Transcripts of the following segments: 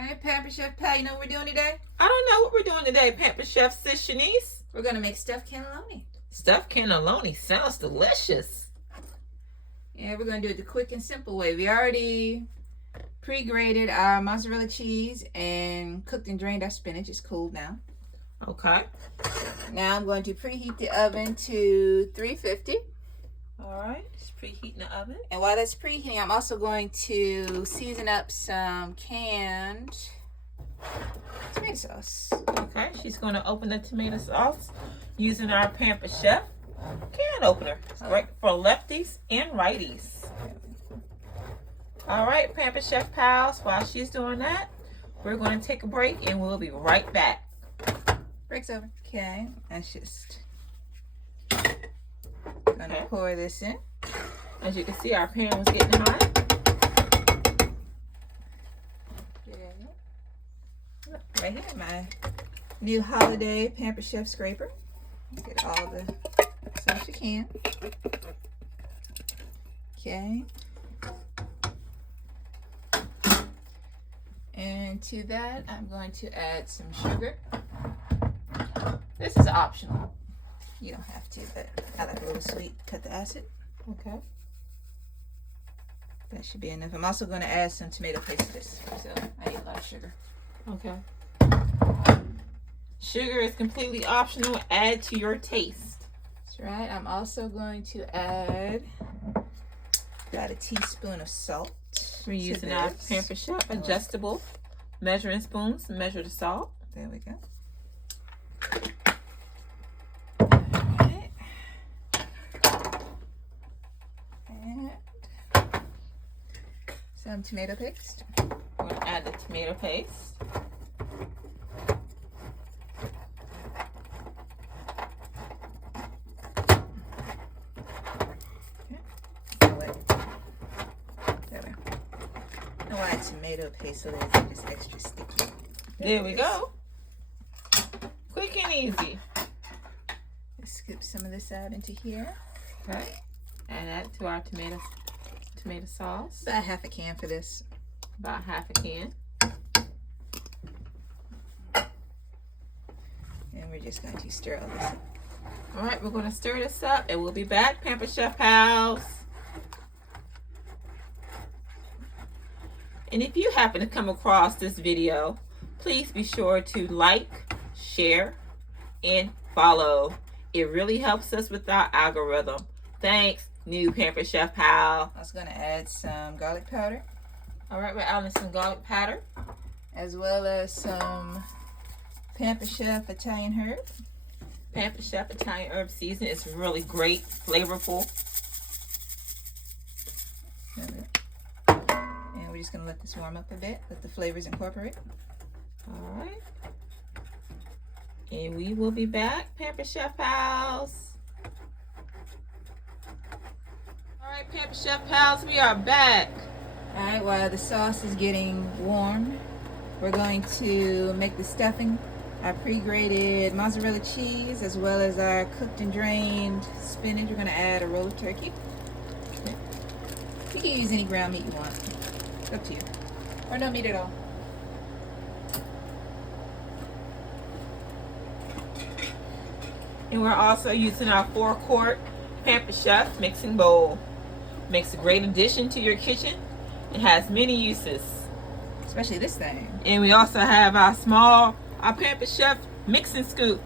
All right, Pampered Chef Pat, you know what we're doing today? I don't know what we're doing today, Pampered Chef Sis Shanice. We're going to make stuffed cannelloni. Stuffed cannelloni sounds delicious. Yeah, we're going to do it the quick and simple way. We already pre-grated our mozzarella cheese and cooked and drained our spinach. It's cooled now. Okay. Now I'm going to preheat the oven to 350. All right, just preheating the oven. And while that's preheating, I'm also going to season up some canned tomato sauce. Okay, she's going to open the tomato sauce using our Pampered Chef can opener. It's great for lefties and righties. All right, Pampered Chef pals, while she's doing that, we're going to take a break and we'll be right back. Break's over. Okay, that's just gonna pour this in. As you can see, our pan was getting hot. Yeah. Right here, my new holiday Pampered Chef scraper. Get all the sauce you can. Okay. And to that, I'm going to add some sugar. This is optional. You don't have to, but I like a little sweet. Cut the acid. Okay. That should be enough. I'm also going to add some tomato paste to this, so I need a lot of sugar. Okay. Sugar is completely optional. Add to your taste. That's right. I'm also going to add about a teaspoon of salt. We're using our Pampered Chef adjustable measuring spoons to measure the salt. There we go. Some tomato paste. We're going to add the tomato paste. There we go. I want tomato paste so that it's just extra sticky. There we go. Quick and easy. Let's scoop some of this out into here. Okay. Add that to our tomato sauce. About half a can for this. About half a can. And we're just going to stir all this up. All right, we're going to stir this up and we'll be back, Pampered Chef pals. And if you happen to come across this video, please be sure to like, share, and follow. It really helps us with our algorithm. Thanks, new Pampered Chef pal. I was going to add some garlic powder. All right, we're adding some garlic powder. As well as some Pampered Chef Italian herb. Pampered Chef Italian herb season is really great, flavorful. And we're just going to let this warm up a bit, let the flavors incorporate. All right. And we will be back, Pampered Chef pals. All right, Pampered Chef pals, we are back. All right, while the sauce is getting warm, we're going to make the stuffing. Our pre-grated mozzarella cheese, as well as our cooked and drained spinach. We're going to add a roll of turkey. You can use any ground meat you want. It's up to you. Or no meat at all. And we're also using our 4-quart Pampered Chef mixing bowl. Makes a great addition to your kitchen. It has many uses. Especially this thing. And we also have our Pampered Chef mixing scoop.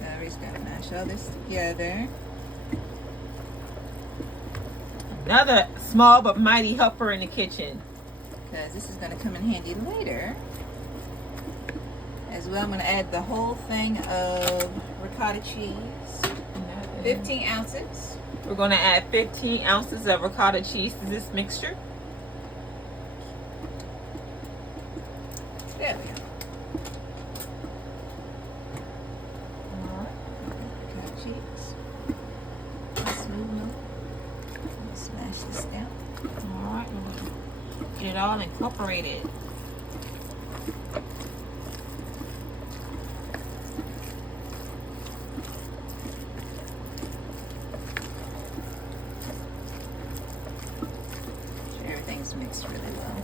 Now we're just going to mash all this together. Another small but mighty helper in the kitchen. Because this is going to come in handy later. As well, I'm going to add the whole thing of ricotta cheese. 15 ounces. We're going to add 15 ounces of ricotta cheese to this mixture. There we go. Ricotta cheese. Smooth move. Smash this down. All right, we're going to get it all incorporated. Everything's mixed really well.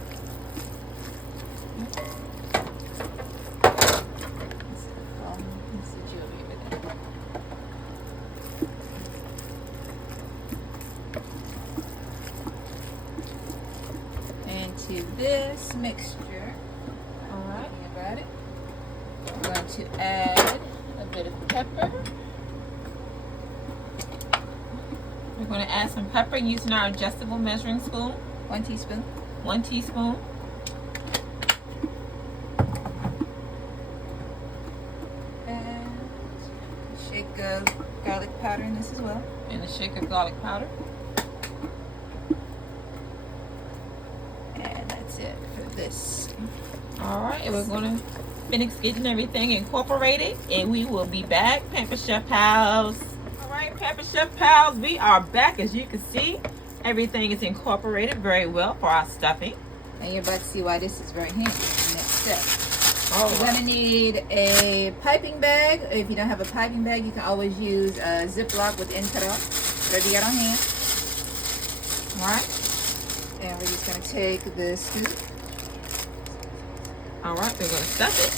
mixture. All right. Think about it. We're going to add a bit of pepper. We're going to add some pepper using our adjustable measuring spoon. 1 teaspoon. 1 teaspoon. And a shake of garlic powder in this as well. And a shake of garlic powder. And that's it for this. All right, and we're going to finish getting everything incorporated, and we will be back. Pampered Chef Pals. All right, Pampered Chef Pals, we are back. As you can see, everything is incorporated very well for our stuffing. And you're about to see why this is very handy in the next step. Oh, You're going to need a piping bag. If you don't have a piping bag, you can always use a Ziploc with the end cut off. Whatever you got on hand. all right. And we're just going to take the scoop. All right, we're going to stuff it.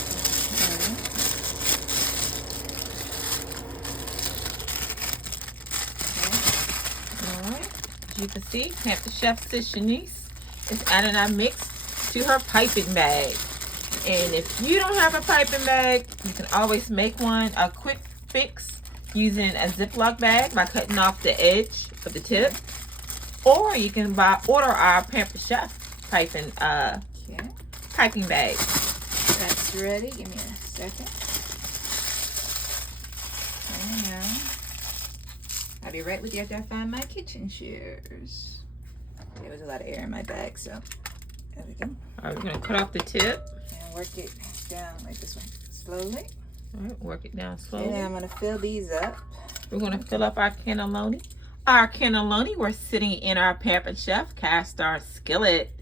All right. As you can see, Pampered Chef Sis Shanice is adding our mix to her piping bag. And if you don't have a piping bag, you can always make one, a quick fix using a Ziploc bag by cutting off the edge of the tip. Or you can order our Pampered Chef piping bag. That's ready. Give me a second. I'll be right with you after I find my kitchen shears. There was a lot of air in my bag, so there we go. All right, we're going to cut off the tip. And work it down like this one, slowly. All right, work it down slowly. And then I'm going to fill these up. We're going to fill up our cannelloni. Our cannelloni, we're sitting in our Pampered Chef cast iron skillet.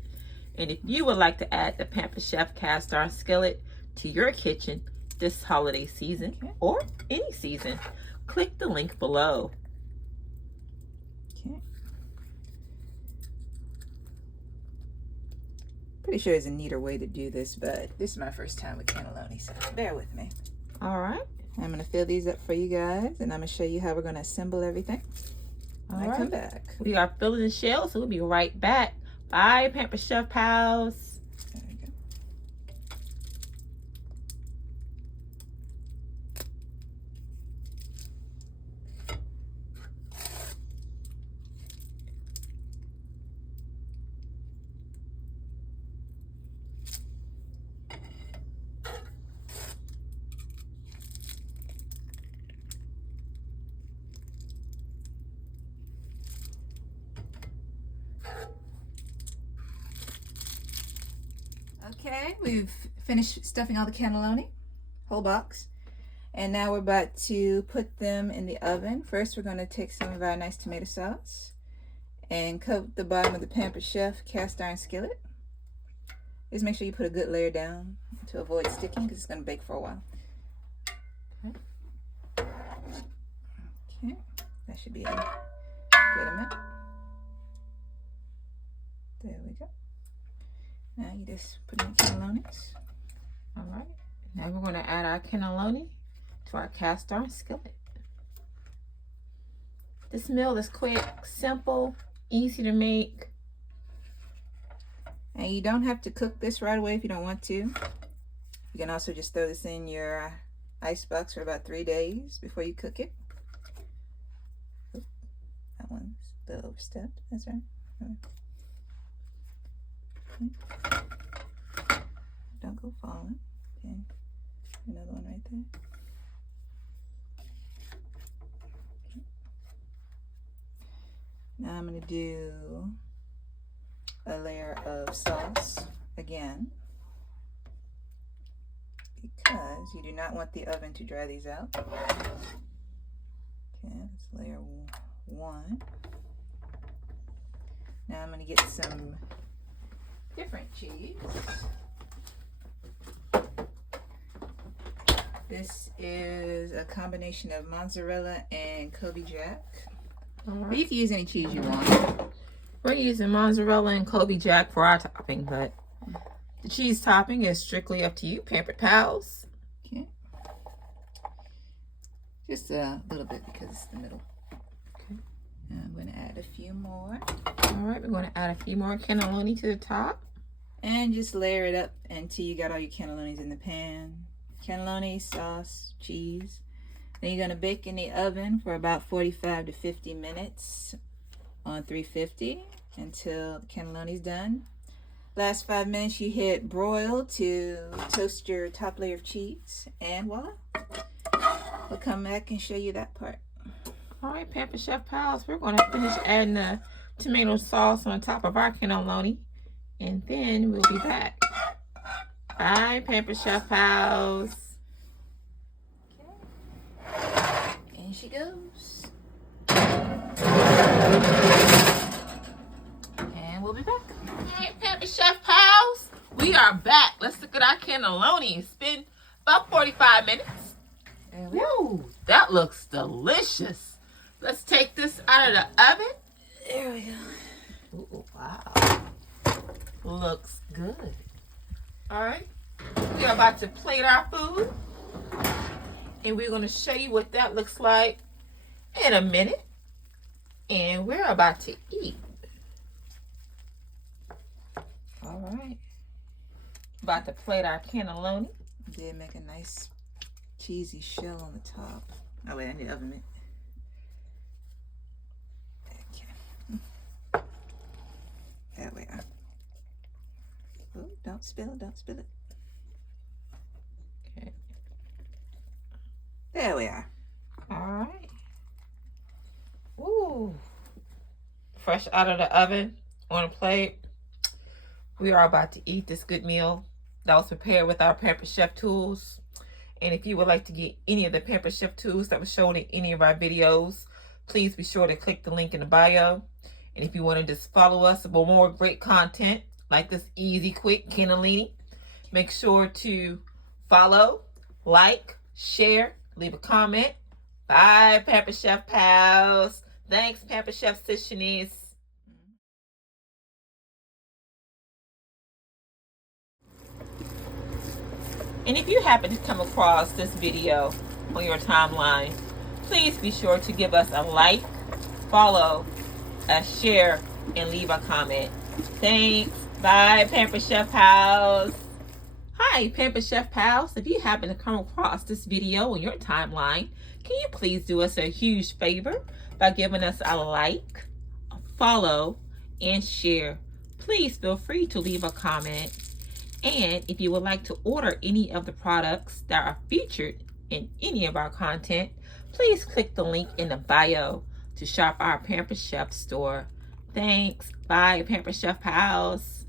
And if you would like to add the Pampered Chef cast iron skillet to your kitchen this holiday season or any season, click the link below. Okay. Pretty sure there's a neater way to do this, but this is my first time with cannelloni, so bear with me. All right. I'm going to fill these up for you guys, and I'm going to show you how we're going to assemble everything when I come back. We are filling the shell, so we'll be right back. Bye, Pampered Chef Pals. There we go. Okay, we've finished stuffing all the cannelloni, whole box. And now we're about to put them in the oven. First, we're going to take some of our nice tomato sauce and coat the bottom of the Pampered Chef cast iron skillet. Just make sure you put a good layer down to avoid sticking because it's going to bake for a while. Okay, that should be a good amount. There we go. Now you just put in the cannellonis. All right. Now we're going to add our cannelloni to our cast iron skillet. This meal is quick, simple, easy to make. And you don't have to cook this right away if you don't want to. You can also just throw this in your ice box for about 3 days before you cook it. Oop, that one's a little overstepped. That's right. Okay. Don't go falling. Okay. Another one right there. Okay. Now I'm going to do a layer of sauce again because you do not want the oven to dry these out. Okay, that's layer 1. Now I'm going to get some different cheese. This is a combination of mozzarella and Kobe Jack. Right. You can use any cheese you want. We're using mozzarella and Kobe Jack for our topping, but the cheese topping is strictly up to you, Pampered Pals. Okay. Just a little bit because it's the middle. Okay. And I'm going to add a few more. All right, we're going to add a few more cannelloni to the top. And just layer it up until you got all your cannellonis in the pan. Cannelloni, sauce, cheese. Then you're gonna bake in the oven for about 45 to 50 minutes on 350 until the cannelloni's done. Last 5 minutes you hit broil to toast your top layer of cheese, and voila. We'll come back and show you that part. All right, Pampered Chef pals, we're going to finish adding the tomato sauce on top of our cannelloni, and then we'll be back. Bye, Pampered Chef pals. Okay. In she goes. And we'll be back. All right, Pampered Chef pals, we are back. Let's look at our cannelloni. It's been about 45 minutes. Woo, that looks delicious. Let's take this out of the oven. There we go. Ooh, wow. Looks good. All right. We are about to plate our food. And we're going to show you what that looks like in a minute. And we're about to eat. All right. About to plate our cannelloni. Did make a nice cheesy shell on the top. Oh wait, I need oven mitt. Okay. There we are. Oh, don't spill it, don't spill it. Okay. There we are. All right. Ooh. Fresh out of the oven on a plate. We are about to eat this good meal that was prepared with our Pampered Chef tools. And if you would like to get any of the Pampered Chef tools that were shown in any of our videos, please be sure to click the link in the bio. And if you want to just follow us for more great content like this easy, quick cannelloni, make sure to follow, like, share, leave a comment. Bye, Pampered Chef pals. Thanks, Pampered Chef Sis Shanice. And if you happen to come across this video on your timeline, please be sure to give us a like, follow, a share, and leave a comment. Thanks. Bye, Pampered Chef pals. Hi, Pampered Chef pals. If you happen to come across this video on your timeline, can you please do us a huge favor by giving us a like, a follow, and share? Please feel free to leave a comment. And if you would like to order any of the products that are featured in any of our content, please click the link in the bio to shop our Pampered Chef store. Thanks. Bye, Pampered Chef pals.